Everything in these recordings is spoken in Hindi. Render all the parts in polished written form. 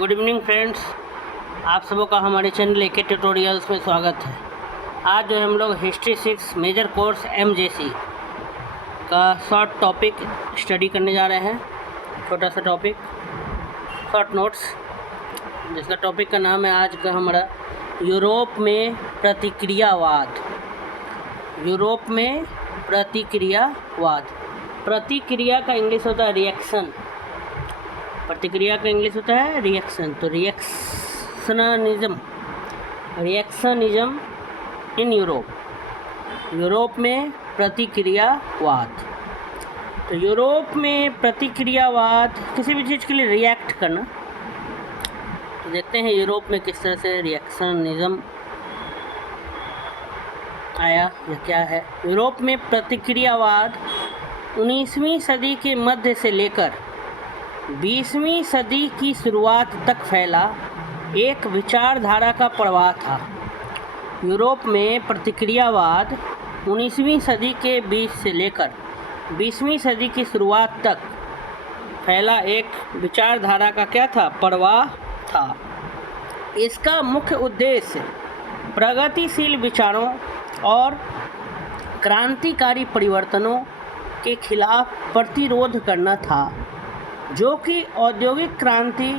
गुड इवनिंग फ्रेंड्स, आप सबों का हमारे चैनल एके ट्यूटोरियल्स में स्वागत है। आज जो हम लोग हिस्ट्री 6 मेजर कोर्स MJC का शॉर्ट टॉपिक स्टडी करने जा रहे हैं। छोटा सा टॉपिक, शॉर्ट नोट्स, जिसका टॉपिक का नाम है आज का हमारा यूरोप में प्रतिक्रियावाद। यूरोप में प्रतिक्रियावाद। प्रतिक्रिया का इंग्लिश होता है रिएक्शन, प्रतिक्रिया का इंग्लिश होता है रिएक्शन। तो रिएक्शनिज्म इन यूरोप, यूरोप में प्रतिक्रियावाद। तो यूरोप में प्रतिक्रियावाद किसी भी चीज़ के लिए रिएक्ट करना। तो देखते हैं यूरोप में किस तरह से रिएक्शनिज्म आया या क्या है। यूरोप में प्रतिक्रियावाद 19वीं सदी के मध्य से लेकर 20वीं सदी की शुरुआत तक फैला एक विचारधारा का प्रवाह था। यूरोप में प्रतिक्रियावाद 19वीं सदी के बीच से लेकर 20वीं सदी की शुरुआत तक फैला एक विचारधारा का क्या था, प्रवाह था। इसका मुख्य उद्देश्य प्रगतिशील विचारों और क्रांतिकारी परिवर्तनों के खिलाफ प्रतिरोध करना था, जो कि औद्योगिक क्रांति,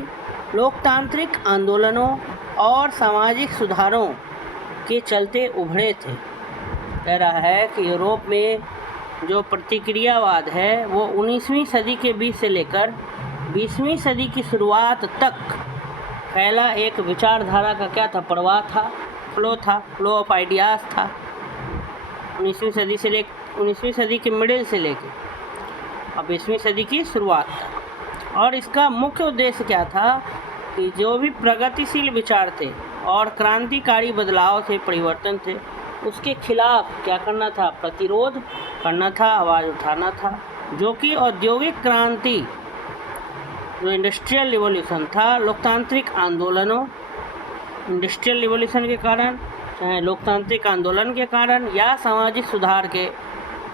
लोकतांत्रिक आंदोलनों और सामाजिक सुधारों के चलते उभरे थे। कह रहा है कि यूरोप में जो प्रतिक्रियावाद है वो 19वीं सदी के बीच से लेकर 20वीं सदी की शुरुआत तक फैला एक विचारधारा का क्या था, प्रवाह था, फ्लो ऑफ आइडियाज़ था। 19वीं सदी के मिडिल से लेकर और 20वीं सदी की शुरुआत तक। और इसका मुख्य उद्देश्य क्या था कि जो भी प्रगतिशील विचार थे और क्रांतिकारी बदलाव थे, परिवर्तन थे, उसके खिलाफ क्या करना था, प्रतिरोध करना था, आवाज़ उठाना था, जो कि औद्योगिक क्रांति, जो इंडस्ट्रियल रिवॉल्यूशन था, लोकतांत्रिक आंदोलनों, इंडस्ट्रियल रिवॉल्यूशन के कारण, चाहे लोकतांत्रिक आंदोलन के कारण या सामाजिक सुधार के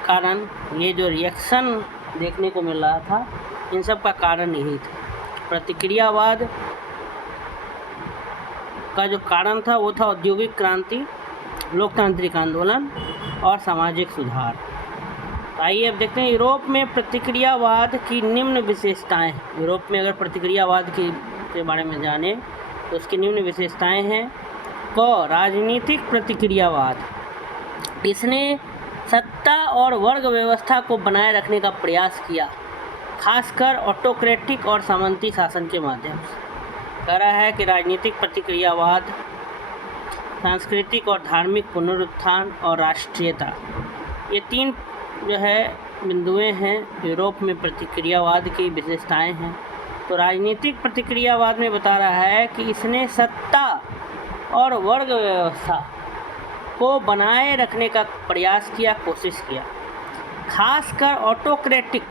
कारण ये जो रिएक्शन देखने को मिल रहा था, इन सब का कारण यही था। प्रतिक्रियावाद का जो कारण था वो था औद्योगिक क्रांति, लोकतांत्रिक आंदोलन और सामाजिक सुधार। आइए अब देखते हैं यूरोप में प्रतिक्रियावाद की निम्न विशेषताएं। यूरोप में अगर प्रतिक्रियावाद के बारे में जाने तो उसकी निम्न विशेषताएं हैं। राजनीतिक प्रतिक्रियावाद, इसने सत्ता और वर्ग व्यवस्था को बनाए रखने का प्रयास किया, खासकर ऑटोक्रेटिक और सामंती शासन के माध्यम से। कह रहा है कि राजनीतिक प्रतिक्रियावाद, सांस्कृतिक और धार्मिक पुनरुत्थान और राष्ट्रीयता, ये तीन जो है बिंदुएं हैं यूरोप में प्रतिक्रियावाद की विशेषताएं हैं। तो राजनीतिक प्रतिक्रियावाद में बता रहा है कि इसने सत्ता और वर्ग व्यवस्था को बनाए रखने का प्रयास किया, कोशिश किया, खासकर ऑटोक्रेटिक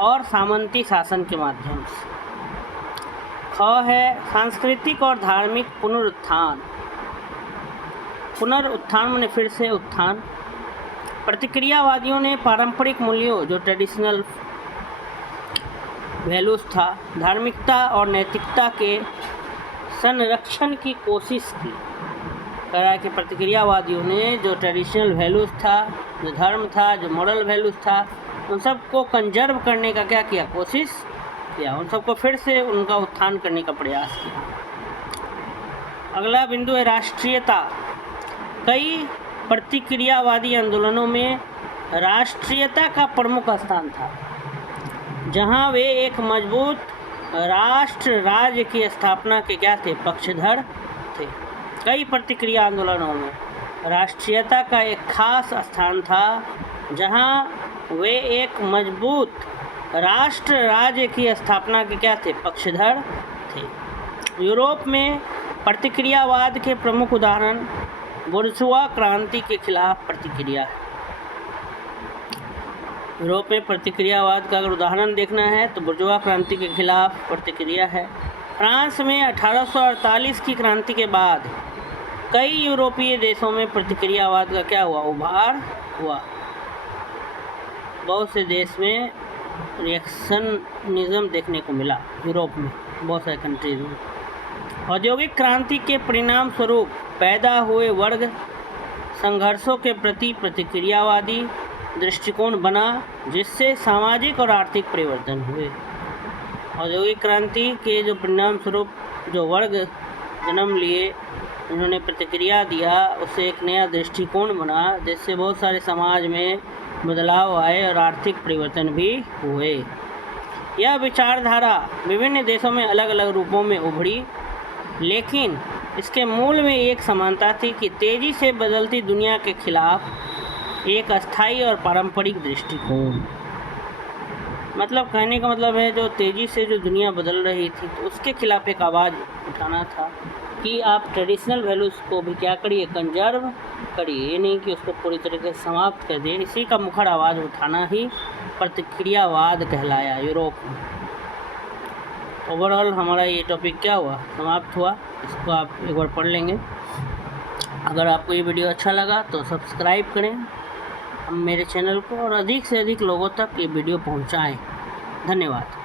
और सामंती शासन के माध्यम से। है सांस्कृतिक और धार्मिक पुनरुत्थान। पुनरुत्थान माने फिर से उत्थान। प्रतिक्रियावादियों ने पारंपरिक मूल्यों, जो ट्रेडिशनल वैल्यूज था, धार्मिकता और नैतिकता के संरक्षण की कोशिश की। कह रहा है कि प्रतिक्रियावादियों ने जो ट्रेडिशनल वैल्यूज था, जो धर्म था, जो मॉरल वैल्यूज था, उन सबको कंजर्व करने का क्या किया, कोशिश किया, उन सबको फिर से उनका उत्थान करने का प्रयास किया। अगला बिंदु है राष्ट्रीयता। कई प्रतिक्रियावादी आंदोलनों में राष्ट्रीयता का प्रमुख स्थान था, जहां वे एक मजबूत राष्ट्र राज्य की स्थापना के क्या थे, पक्षधर थे। कई प्रतिक्रिया आंदोलनों में राष्ट्रीयता का एक खास स्थान था, जहां वे एक मजबूत राष्ट्र राज्य की स्थापना के क्या थे, पक्षधर थे। यूरोप में प्रतिक्रियावाद के प्रमुख उदाहरण बुर्जुआ क्रांति के खिलाफ प्रतिक्रिया है। यूरोप में प्रतिक्रियावाद का अगर उदाहरण देखना है तो बुर्जुआ क्रांति के खिलाफ प्रतिक्रिया है। फ्रांस में 1848 की क्रांति के बाद कई यूरोपीय देशों में प्रतिक्रियावाद का क्या हुआ, उभार हुआ। बहुत से देश में रिएक्शनिज्म देखने को मिला यूरोप में। बहुत सारे कंट्रीज में। औद्योगिक क्रांति के परिणाम स्वरूप पैदा हुए वर्ग संघर्षों के प्रति प्रतिक्रियावादी दृष्टिकोण बना, जिससे सामाजिक और आर्थिक परिवर्तन हुए। औद्योगिक क्रांति के जो परिणाम स्वरूप जो वर्ग जन्म लिए, उन्होंने प्रतिक्रिया दिया, उससे एक नया दृष्टिकोण बना, जिससे बहुत सारे समाज में बदलाव आए और आर्थिक परिवर्तन भी हुए। यह विचारधारा विभिन्न देशों में अलग अलग रूपों में उभरी, लेकिन इसके मूल में एक समानता थी कि तेज़ी से बदलती दुनिया के खिलाफ एक अस्थायी और पारंपरिक दृष्टिकोण। मतलब कहने का मतलब है, जो तेज़ी से जो दुनिया बदल रही थी, तो उसके खिलाफ एक आवाज़ उठाना था कि आप ट्रेडिशनल वैल्यूज़ को भी क्या करिए, कंजर्व करिए, ये नहीं कि उसको पूरी तरीके से समाप्त कर दिए। इसी का मुखर आवाज़ उठाना ही प्रतिक्रियावाद कहलाया यूरोप में। ओवरऑल हमारा ये टॉपिक क्या हुआ, समाप्त हुआ। इसको आप एक बार पढ़ लेंगे। अगर आपको ये वीडियो अच्छा लगा तो सब्सक्राइब करें हम मेरे चैनल को, और अधिक से अधिक लोगों तक ये वीडियो पहुंचाएं। धन्यवाद।